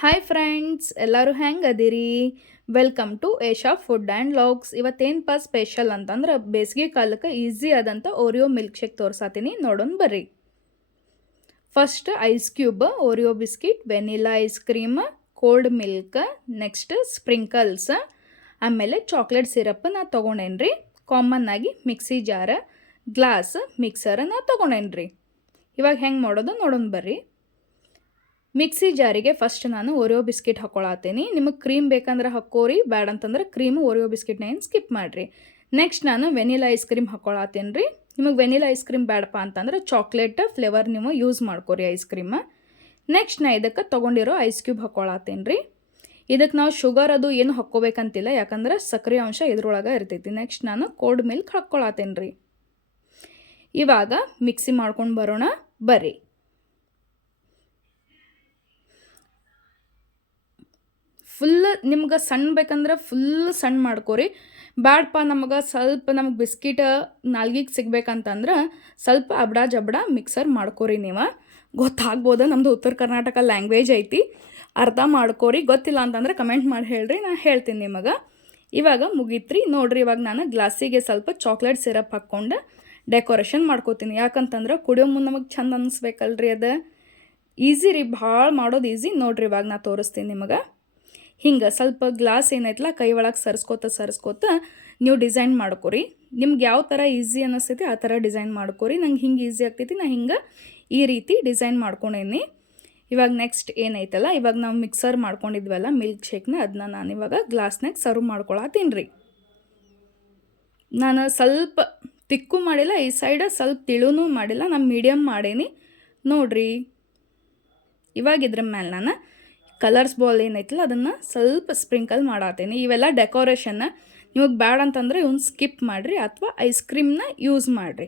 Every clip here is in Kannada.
ಹಾಯ್ ಫ್ರೆಂಡ್ಸ್, ಎಲ್ಲರೂ ಹೆಂಗೆ ಅದಿರಿ? Welcome to Esha food and logs. ಇವತ್ತೇನಪ್ಪ ಸ್ಪೆಷಲ್ ಅಂತಂದ್ರೆ ಬೇಸಿಗೆ ಕಾಲಕ್ಕೆ ಈಸಿ ಆದಂಥ ಓರಿಯೋ ಮಿಲ್ಕ್ ಶೇಕ್ ತೋರ್ಸಾತೀನಿ, ನೋಡೋಣ ಬರ್ರಿ. First ice cube, Oreo biscuit, vanilla ice cream, cold milk, next sprinkles, ಆಮೇಲೆ ಚಾಕ್ಲೇಟ್ ಸಿರಪ್ ನಾ ತೊಗೊಂಡೇನ್ರಿ. ಕಾಮನ್ ಆಗಿ ಮಿಕ್ಸಿ ಜಾರ, ಗ್ಲಾಸ್, ಮಿಕ್ಸರ್ ನಾ ತೊಗೊಂಡೇನ್ರಿ. ಇವಾಗ ಹೆಂಗೆ ಮಾಡೋದು ನೋಡೋಣ ಬರ್ರಿ. ಮಿಕ್ಸಿ ಜಾರಿಗೆ ಫಸ್ಟ್ ನಾನು ಓರಿಯೋ ಬಿಸ್ಕಿಟ್ ಹಾಕ್ಕೊಳತ್ತೀನಿ. ನಿಮಗೆ ಕ್ರೀಮ್ ಬೇಕಂದ್ರೆ ಹಾಕ್ಕೋರಿ, ಬ್ಯಾಡ ಅಂತಂದ್ರೆ ಕ್ರೀಮು ಓರಿಯೋ ಬಿಸ್ಕಿಟ್ನ ಏನು ಸ್ಕಿಪ್ ಮಾಡಿರಿ. ನೆಕ್ಸ್ಟ್ ನಾನು ವೆನಿಲಾ ಐಸ್ ಕ್ರೀಮ್ ಹಾಕ್ಕೊಳತ್ತೀನಿ ರೀ. ನಿಮಗೆ ವೆನಿಲಾ ಐಸ್ ಕ್ರೀಮ್ ಬೇಡಪ್ಪ ಅಂತಂದ್ರೆ ಚಾಕ್ಲೇಟ್ ಫ್ಲೇವರ್ ನೀವು ಯೂಸ್ ಮಾಡ್ಕೋರಿ ಐಸ್ ಕ್ರೀಮ್. ನೆಕ್ಸ್ಟ್ ನಾ ಇದಕ್ಕೆ ತೊಗೊಂಡಿರೋ ಐಸ್ ಕ್ಯೂಬ್ ಹಾಕ್ಕೊಳತ್ತೀನಿ ರೀ. ಇದಕ್ಕೆ ನಾವು ಶುಗರ್ ಅದು ಏನು ಹಾಕ್ಕೋಬೇಕಂತಿಲ್ಲ, ಯಾಕಂದ್ರೆ ಸಕ್ಕರೆ ಅಂಶ ಇದ್ರೊಳಗೆ ಇರ್ತೈತಿ. ನೆಕ್ಸ್ಟ್ ನಾನು ಕೋಲ್ಡ್ ಮಿಲ್ಕ್ ಹಾಕ್ಕೊಳತ್ತೀನಿ ರೀ. ಇವಾಗ ಮಿಕ್ಸಿ ಮಾಡ್ಕೊಂಡು ಬರೋಣ ಬರ್ರಿ. ಫುಲ್ ನಿಮ್ಗೆ ಸಣ್ಣ ಬೇಕಂದ್ರೆ ಫುಲ್ ಸಣ್ಣ ಮಾಡ್ಕೋರಿ. ಬ್ಯಾಡಪ್ಪ ನಮಗೆ ಬಿಸ್ಕಿಟ್ ನಾಲ್ಗಿಗೆ ಸಿಗ್ಬೇಕಂತಂದ್ರೆ ಸ್ವಲ್ಪ ಅಬ್ಡ ಜಬ್ಡ ಮಿಕ್ಸರ್ ಮಾಡ್ಕೋರಿ. ನೀವು ಗೊತ್ತಾಗ್ಬೋದ, ನಮ್ಮದು ಉತ್ತರ ಕರ್ನಾಟಕ ಲ್ಯಾಂಗ್ವೇಜ್ ಐತಿ, ಅರ್ಥ ಮಾಡ್ಕೋರಿ. ಗೊತ್ತಿಲ್ಲ ಅಂತಂದ್ರೆ ಕಮೆಂಟ್ ಮಾಡಿ ಹೇಳ್ರಿ, ನಾನು ಹೇಳ್ತೀನಿ ನಿಮಗೆ. ಇವಾಗ ಮುಗೀತ್ರಿ ನೋಡ್ರಿ. ಇವಾಗ ನಾನು ಗ್ಲಾಸಿಗೆ ಸ್ವಲ್ಪ ಚಾಕ್ಲೇಟ್ ಸಿರಪ್ ಹಾಕ್ಕೊಂಡು ಡೆಕೋರೇಷನ್ ಮಾಡ್ಕೋತೀನಿ. ಯಾಕಂತಂದ್ರೆ ಕುಡಿಯೋ ಮುಂದೆ ನಮಗೆ ಚಂದ ಅನ್ನಿಸ್ಬೇಕಲ್ರಿ. ಅದು ಈಸಿ ರೀ, ಭಾಳ ಮಾಡೋದು ಈಸಿ. ನೋಡ್ರಿ ಇವಾಗ ನಾ ತೋರಿಸ್ತೀನಿ ನಿಮಗೆ. ಹಿಂಗೆ ಸ್ವಲ್ಪ ಗ್ಲಾಸ್ ಏನೈತಲ್ಲ ಕೈ ಒಳಗೆ ಸರಿಸ್ಕೋತ ನೀವು ಡಿಸೈನ್ ಮಾಡ್ಕೊರಿ. ನಿಮ್ಗೆ ಯಾವ ಥರ ಈಸಿ ಅನ್ನಿಸ್ತೈತಿ ಆ ಥರ ಡಿಸೈನ್ ಮಾಡ್ಕೊರಿ. ನಂಗೆ ಹಿಂಗೆ ಈಸಿ ಆಗ್ತೈತಿ, ನಾ ಹಿಂಗೆ ಈ ರೀತಿ ಡಿಸೈನ್ ಮಾಡ್ಕೊಂಡೇನಿ. ಇವಾಗ ನೆಕ್ಸ್ಟ್ ಏನೈತಲ್ಲ, ಇವಾಗ ನಾವು ಮಿಕ್ಸರ್ ಮಾಡ್ಕೊಂಡಿದ್ವಲ್ಲ ಮಿಲ್ಕ್ ಶೇಕ್ನ, ಅದನ್ನ ನಾನು ಇವಾಗ ಗ್ಲಾಸ್ನಾಗ ಸರ್ವ್ ಮಾಡ್ಕೊಳತ್ತೀನಿ ರೀ. ನಾನು ಸ್ವಲ್ಪ ತಿಕ್ಕು ಮಾಡಿಲ್ಲ, ಈ ಸೈಡ ಸ್ವಲ್ಪ ತಿಳುನೂ ಮಾಡಿಲ್ಲ, ನಾನು ಮೀಡಿಯಮ್ ಮಾಡೀನಿ ನೋಡ್ರಿ. ಇವಾಗ ಇದ್ರ ಮೇಲೆ ನಾನು ಕಲರ್ಸ್ ಬಾಲ್ ಏನೈತಲ್ಲ ಅದನ್ನು ಸ್ವಲ್ಪ ಸ್ಪ್ರಿಂಕಲ್ ಮಾಡತ್ತೀನಿ. ಇವೆಲ್ಲ ಡೆಕೋರೇಷನ್ನ, ನಿಮಗೆ ಬ್ಯಾಡ ಅಂತಂದರೆ ಇವನ್ನ ಸ್ಕಿಪ್ ಮಾಡಿರಿ, ಅಥವಾ ಐಸ್ ಕ್ರೀಮ್ನ ಯೂಸ್ ಮಾಡಿರಿ.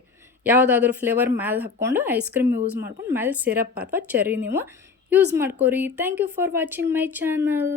ಯಾವುದಾದ್ರೂ ಫ್ಲೇವರ್ ಮ್ಯಾಲೆ ಹಾಕ್ಕೊಂಡು ಐಸ್ ಕ್ರೀಮ್ ಯೂಸ್ ಮಾಡ್ಕೊಂಡು ಮ್ಯಾಲೆ ಸಿರಪ್ ಅಥವಾ ಚೆರ್ರಿ ನೀವು ಯೂಸ್ ಮಾಡ್ಕೋರಿ. Thank you for watching my channel.